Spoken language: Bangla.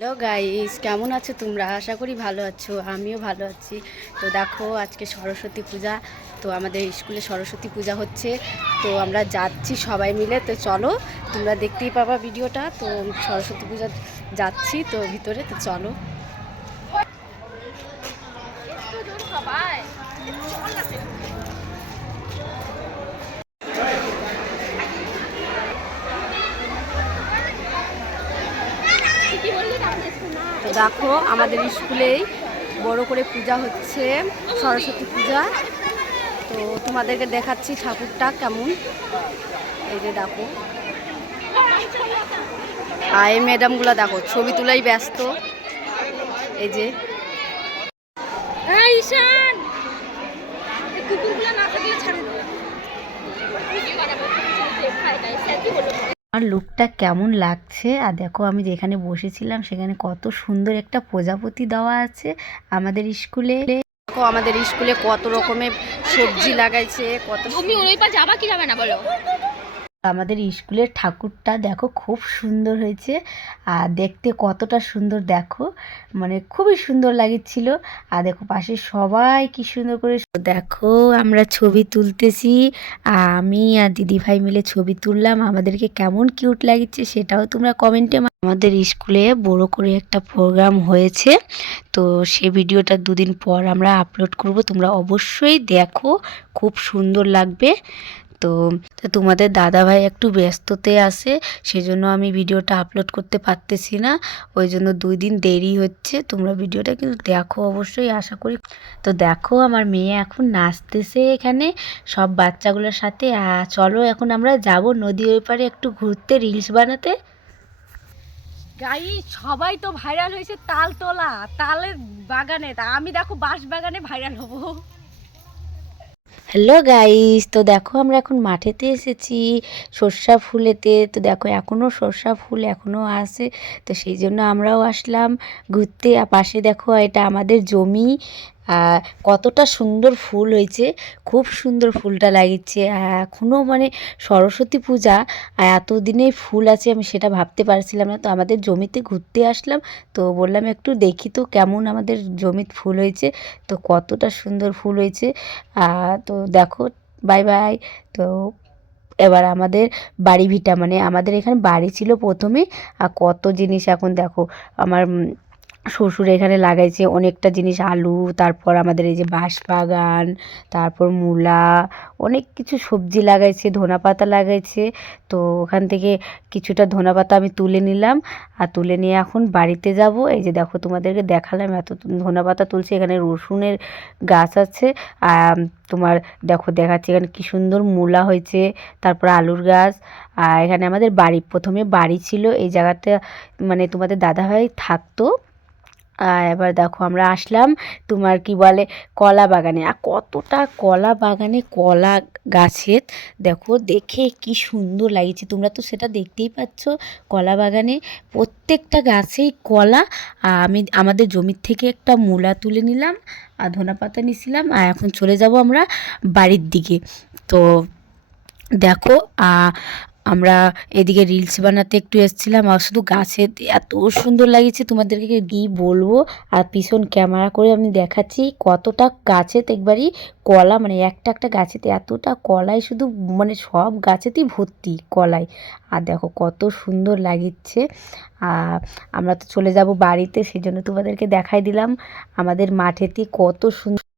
হ্যালো গাইস, কেমন আছো তোমরা? আশা করি ভালো আছো, আমিও ভালো আছি। তো দেখো, আজকে সরস্বতী পূজা। তো আমাদের স্কুলে সরস্বতী পূজা হচ্ছে। তো আমরা যাচ্ছি সবাই মিলে। তো চলো, তোমরা দেখতেই পাবা ভিডিওটা। তো সরস্বতী পূজা যাচ্ছি তো ভিতরে। তো চলো। তো দেখো, আমাদের স্কুলেই বড় করে পূজা হচ্ছে, সরস্বতী পূজা। তো তোমাদেরকে দেখাচ্ছি ঠাকুরটা কেমন। এই যে দেখো, আর এই ম্যাডামগুলো দেখো ছবি তোলাই ব্যস্ত। এই যে ঈশান, কুকুরগুলো না থাকলে ছাড়ে দাও। আমার লুকটা কেমন লাগছে? আর দেখো, আমি যেখানে বসেছিলাম সেখানে কত সুন্দর একটা প্রজাপতি দেওয়া আছে আমাদের স্কুলে। দেখো, আমাদের স্কুলে কত রকমের সবজি লাগাইছে। কত তুমি ওই পা যাবা কি যাবে না বলো? আমাদের স্কুলের ঠাকুরটা দেখো খুব সুন্দর হয়েছে। আর দেখতে কতটা সুন্দর দেখো, মানে খুবই সুন্দর লাগছিল। আর দেখো পাশে সবাই কি সুন্দর করে দেখো আমরা ছবি তুলতেছি। আমি আর দিদি ভাই মিলে ছবি তুললাম। আমাদেরকে কেমন কিউট লাগছে সেটাও তোমরা কমেন্টে। আমাদের স্কুলে বড় করে একটা প্রোগ্রাম হয়েছে। তো সে ভিডিওটা দুদিন পর আমরা আপলোড করব, তোমরা অবশ্যই দেখো, খুব সুন্দর লাগবে। তো তোমাদের দাদাভাই একটু ব্যস্ততে আছে, সেজন্য আমি ভিডিওটা আপলোড করতে পারতেছি না। ওই জন্য 2 দিন দেরি হচ্ছে। তোমরা ভিডিওটা কিন্তু দেখো অবশ্যই, আশা করি। তো দেখো, আমার মেয়ে এখন নাচতেছে এখানে সব বাচ্চাগুলোর সাথে। চলো এখন আমরা যাব নদী ওই পারে একটু ঘুরতে, রিলস বানাতে। গাইস, সবাই তো ভাইরাল হয়েছে তাল তোলা, তালের বাগানে। তা আমি দেখো বাঁশ বাগানে ভাইরাল হব। হ্যালো গাইস, তো দেখো আমরা এখন মাঠেতে এসেছি সর্ষা ফুলেতে। তো দেখো এখনও সর্ষা ফুল এখনও আছে। তো সেই জন্য আমরাও আসলাম ঘুরতে। আর পাশে দেখো, এটা আমাদের জমি। কতটা সুন্দর ফুল হয়েছে, খুব সুন্দর ফুলটা লাগিচ্ছে। এখনও মানে সরস্বতী পূজা আর এতদিনেই ফুল আছে, আমি সেটা ভাবতে পারছিলাম না। তো আমাদের জমিতে ঘুরতে আসলাম। তো বললাম একটু দেখি তো কেমন আমাদের জমিতে ফুল হয়েছে। তো কতটা সুন্দর ফুল হয়েছে। তো দেখো, বাই বাই। তো এবার আমাদের বাড়ি ভিটা, মানে আমাদের এখানে বাড়ি ছিল প্রথমে। আর কত জিনিস এখন দেখো, আমার শ্বশুর এখানে লাগাইছে অনেকটা জিনিস, আলু, তারপর আমাদের এই যে বাঁশবাগান, তারপর মূলা, অনেক কিছু সবজি লাগাইছে, ধনেপাতা লাগাইছে। তো ওখান থেকে কিছুটা ধনেপাতা আমি তুলে নিলাম। আর তুলে নিয়ে এখন বাড়িতে যাব। এই যে দেখো, তোমাদেরকে দেখালাম এত ধনেপাতা তুলছে। এখানে রসুনের গাছ আছে। আর তোমার দেখো দেখাচ্ছি এখানে কি সুন্দর মূলা হয়েছে, তারপর আলুর গাছ। আর এখানে আমাদের বাড়ি, প্রথমে বাড়ি ছিল এই জায়গাতে, মানে তোমাদের দাদাভাই থাকতো। এবার দেখো আমরা আসলাম তোমার কি বলে কলা বাগানে। আর কতটা কলা বাগানে, কলা গাছের দেখো, দেখে কি সুন্দর লাগছে। তোমরা তো সেটা দেখতেই পাচ্ছ। কলা বাগানে প্রত্যেকটা গাছেই কলা। আমি আমাদের জমির থেকে একটা মূলা তুলে নিলাম আর ধনেপাতা নিছিলাম। আর এখন চলে যাব আমরা বাড়ির দিকে। তো দেখো, আমরা এদিকে রিলস বানাতে একটু এসেছিলাম। আর শুধু গাছে এত সুন্দর লাগিয়েছে, তোমাদেরকে কি বলবো। আর পিছন ক্যামেরা করে আমি দেখাচ্ছি কতটা গাছেতে একবারই কলা, মানে একটা একটা গাছেতে এতটা কলাই, শুধু মানে সব গাছেতেই ভর্তি কলাই। আর দেখো কত সুন্দর লাগিচ্ছে। আমরা তো চলে যাব বাড়িতে, সেই জন্য তোমাদেরকে দেখাই দিলাম আমাদের মাঠেতে কত সুন্দর।